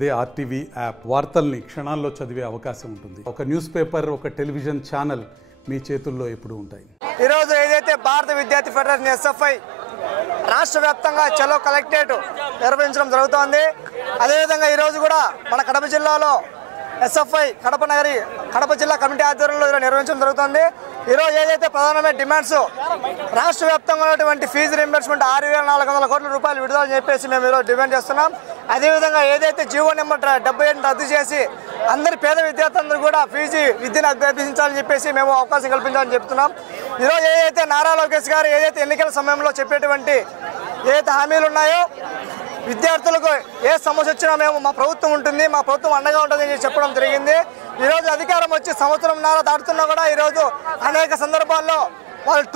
అదే RTV app వార్తల్ని క్షణాల్లో చదివే అవకాశం ఉంటుంది. ఒక న్యూస్ పేపర్, ఒక టెలివిజన్ ఛానల్ మీ చేతుల్లో ఎప్పుడూ ఉంటాయి. ఈరోజు ఏదైతే భారత విద్యార్థి ఫెడరేషన్ ఎస్ఎఫ్ఐ రాష్ట్ర వ్యాప్తంగా చలో కలెక్టరేట్ నిర్వహించడం జరుగుతోంది. అదేవిధంగా ఈరోజు కూడా మన కడప జిల్లాలో ఎస్ఎఫ్ఐ కడప జిల్లా కమిటీ ఆధ్వర్యంలో నిర్వహించడం జరుగుతుంది. ఈరోజు ఏదైతే ప్రధానమైన డిమాండ్స్ రాష్ట్ర వ్యాప్తంగా ఉన్నటువంటి ఫీజు రీయింబర్స్మెంట్ 6,400 కోట్ల రూపాయలు విడుదల చెప్పేసి మేము ఈరోజు డిమాండ్ చేస్తున్నాం. అదేవిధంగా ఏదైతే జీవో నెంబర్ 78 రద్దు చేసి అందరి పేద విద్యార్థులందరూ కూడా ఫీజు విద్యను అభ్యసించాలని చెప్పేసి మేము అవకాశం కల్పించాలని చెప్తున్నాం. ఈరోజు ఏదైతే నారా లోకేష్ గారు ఏదైతే ఎన్నికల సమయంలో చెప్పేటువంటి ఏదైతే హామీలు ఉన్నాయో విద్యార్థులకు ఏ సమస్య వచ్చినా మేము మా ప్రభుత్వం ఉంటుంది, మా ప్రభుత్వం అండగా ఉంటుందని చెప్పడం జరిగింది. ఈరోజు అధికారం వచ్చి సంవత్సరంన్నర దాటుతున్నా కూడా ఈరోజు అనేక సందర్భాల్లో వాళ్ళు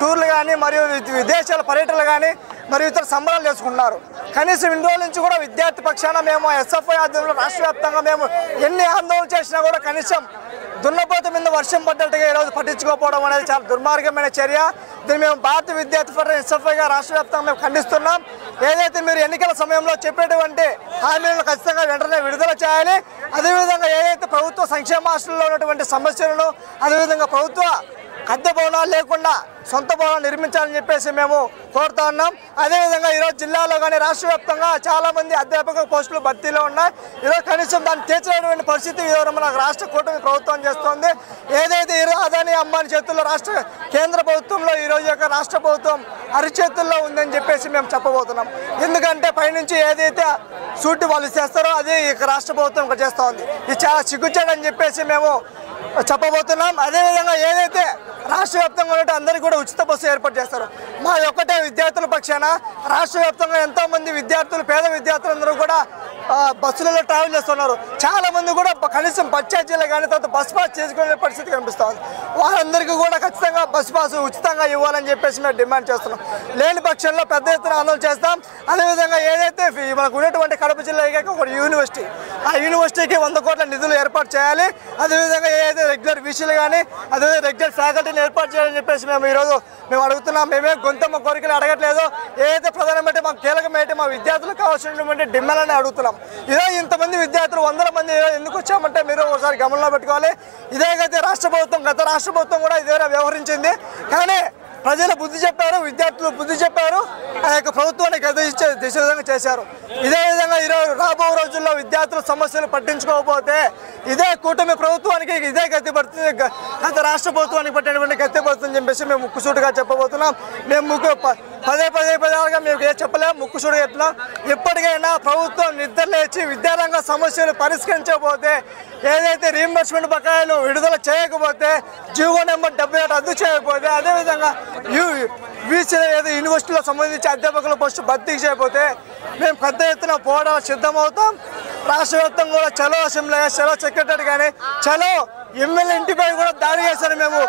టూర్లు కానీ మరియు విదేశాల పర్యటనలు కానీ మరియు ఇతర సంబరాలు చేసుకుంటున్నారు. కనీసం ఇన్ని రోజుల నుంచి కూడా విద్యార్థి పక్షాన మేము ఎస్ఎఫ్ఐ ఆధ్వర్యంలో రాష్ట్ర వ్యాప్తంగా మేము ఎన్ని ఆందోళన చేసినా కూడా కనీసం దున్నపోత మీద వర్షం పడ్డట్టుగా ఈరోజు పట్టించుకోకపోవడం అనేది చాలా దుర్మార్గమైన చర్య. దీన్ని మేము భారత విద్యార్థి ఫెడరేషన్ ఎస్ఎఫ్ఐగా రాష్ట్ర వ్యాప్తంగా మేము ఖండిస్తున్నాం. ఏదైతే మీరు ఎన్నికల సమయంలో చెప్పేటువంటి హామీలను ఖచ్చితంగా వెంటనే విడుదల చేయాలి. అదేవిధంగా ఏదైతే ప్రభుత్వ సంక్షేమ హాస్టల్లో ఉన్నటువంటి సమస్యలను అదేవిధంగా ప్రభుత్వ అద్దె భవనాలు లేకుండా సొంత భవనాలు నిర్మించాలని చెప్పేసి మేము కోరుతా ఉన్నాం. అదేవిధంగా ఈరోజు జిల్లాలో కానీ రాష్ట్ర వ్యాప్తంగా చాలామంది అధ్యాపక పోస్టులు భర్తీలో ఉన్నాయి. ఈరోజు కనీసం దాన్ని తీర్చలేటువంటి పరిస్థితి మన రాష్ట్ర కూటమి ప్రభుత్వం చేస్తోంది. ఏదైతే ఈరోజు అదాని అంబానీ చేతుల్లో కేంద్ర ప్రభుత్వంలో ఈరోజు యొక్క రాష్ట్ర ప్రభుత్వం అరిచేతుల్లో ఉందని చెప్పేసి మేము చెప్పబోతున్నాం. ఎందుకంటే పైనుంచి ఏదైతే సూటి వాళ్ళు చేస్తారో అది ఇక రాష్ట్ర ప్రభుత్వం ఇక్కడ చేస్తూ ఉంది. ఇది చాలా సిగ్గుచేడని చెప్పేసి మేము చెప్పబోతున్నాం. అదేవిధంగా ఏదైతే రాష్ట్ర వ్యాప్తంగా ఉన్నట్టు అందరికీ కూడా ఉచిత బస్సు ఏర్పాటు చేస్తారు. మా ఒక్కటే విద్యార్థుల పక్షాన రాష్ట్ర వ్యాప్తంగా ఎంతోమంది విద్యార్థులు పేద విద్యార్థులందరూ కూడా బస్సులలో ట్రావెల్ చేస్తున్నారు. చాలామంది కూడా కనీసం బస్ ఛార్జీలు కానీ తర్వాత బస్ పాస్ చేసుకునే పరిస్థితి కనిపిస్తుంది. వారందరికీ కూడా ఖచ్చితంగా బస్ పాస్ ఉచితంగా ఇవ్వాలని చెప్పేసి మేము డిమాండ్ చేస్తున్నాం. లేని పక్షంలో పెద్ద ఎత్తున ఆందోళన చేస్తాం. అదేవిధంగా ఏదైతే మనకు ఉన్నటువంటి కడప జిల్లా ఒక యూనివర్సిటీ, ఆ యూనివర్సిటీకి 100 కోట్ల నిధులు ఏర్పాటు చేయాలి. అదేవిధంగా ఏదైతే రెగ్యులర్ విషయాలు కానీ అదేవిధంగా రెగ్యులర్ ఫ్యాకల్టీని ఏర్పాటు చేయాలని చెప్పేసి మేము అడుగుతున్నాం. మేమే గొంతమ్మ కోరికలు అడగట్లేదు. ఏదైతే ప్రధానమంటే మాకు కీలకమైతే మా విద్యార్థులకు కావాల్సినటువంటి డిమాండ్లని అడుగుతున్నాం. ఈరోజు ఇంతమంది విద్యార్థులు 100 మంది ఎందుకు వచ్చామంటే మీరు ఒకసారి గమనంలో పెట్టుకోవాలి. ఇదేగైతే గత రాష్ట్ర ప్రభుత్వం కూడా ఇదే వ్యవహరించింది. కానీ ప్రజలు బుద్ధి చెప్పారు, విద్యార్థులు బుద్ధి చెప్పారు, ఆ యొక్క ప్రభుత్వాన్ని గదించే విధంగా చేశారు. ఇదే విధంగా ఈరోజు రాబో రోజుల్లో విద్యార్థుల సమస్యలు పట్టించుకోకపోతే ఇదే కూటమి ప్రభుత్వానికి ఇదే గతి పడుతుంది, గత రాష్ట్ర ప్రభుత్వానికి పట్టినటువంటి గతి పడుతుందని చెప్పేసి మేము ముక్కుసూటిగా చెప్పబోతున్నాం. మేము పదే మేము ఏం చెప్పలేము, ముక్కుసూడిగా చెప్తున్నాం. ఇప్పటికైనా ప్రభుత్వం నిద్రలేచి విద్యారంగ సమస్యలు పరిష్కరించకపోతే ఏదైతే రీయింబర్స్మెంట్ బకాయిలు విడుదల చేయకపోతే జీవో నెంబర్ 78 రద్దు చేయకపోతే అదేవిధంగా యూనివర్సిటీలో సంబంధించి అధ్యాపకుల పోస్టు భర్తీ చేయకపోతే మేము పెద్ద ఎత్తున పోవడానికి సిద్ధమవుతాం. రాష్ట్ర వ్యాప్తంగా కూడా చలో అసెంబ్లీ, చలో సెక్రటరీ కానీ చలో ఎమ్మెల్యే ఇంటిపై కూడా దాడి చేస్తారని మేము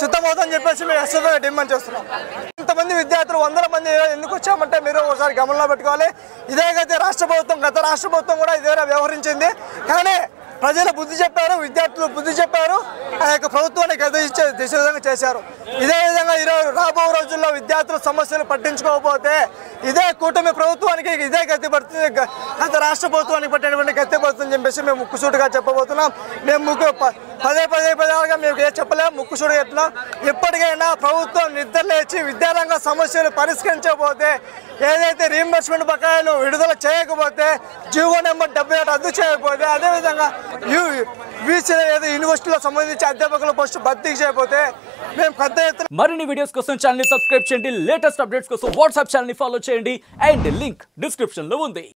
సిద్ధమవుతామని చెప్పేసి మేము ఎస్ఎఫ్ఐ డిమాండ్ చేస్తున్నాం. ఇంతమంది విద్యార్థులు 100 మంది ఎందుకు వచ్చామంటే మీరు ఒకసారి గమనంలో పెట్టుకోవాలి. ఇదేగైతే గత రాష్ట్ర ప్రభుత్వం కూడా ఇదే వ్యవహరించింది. కానీ ప్రజలు బుద్ధి చెప్పారు, విద్యార్థులు బుద్ధి చెప్పారు, ఆ యొక్క ప్రభుత్వాన్ని గదించే విధంగా చేశారు. ఇదే విధంగా ఈరోజు రాబో రోజుల్లో విద్యార్థుల సమస్యలు పట్టించుకోకపోతే ఇదే కూటమి ప్రభుత్వానికి ఇదే గతి పడుతుంది, గత రాష్ట్ర ప్రభుత్వానికి పట్టినటువంటి గతి పడుతుందని చెప్పేసి మేము ముక్కుసూటిగా చెప్పబోతున్నాం. మేము పదే మేము ఏం చెప్పలేము, ముక్కుసూడిగా చెప్తున్నాం. ఇప్పటికైనా ప్రభుత్వం నిద్రలేచి విద్యారంగ సమస్యలు పరిష్కరించకపోతే ఏదైతే రీయింబర్స్మెంట్ బకాయిలు విడుదల చేయకపోతే జీవో నెంబర్ 78 రద్దు చేయకపోతే అదేవిధంగా యూనివర్సిటీలో సంబంధించి అధ్యాపకుల పోస్టు భర్తీ చేయకపోతే మేము పెద్ద ఎత్తున మరిన్ని వీడియోస్ కోసం ఛానల్ ని సబ్స్క్రైబ్ చేయండి. లేటెస్ట్ అప్డేట్స్ కోసం వాట్సాప్ ఛానల్ ని ఫాలో చేయండి. అండ్ లింక్ డిస్క్రిప్షన్ లో ఉంది.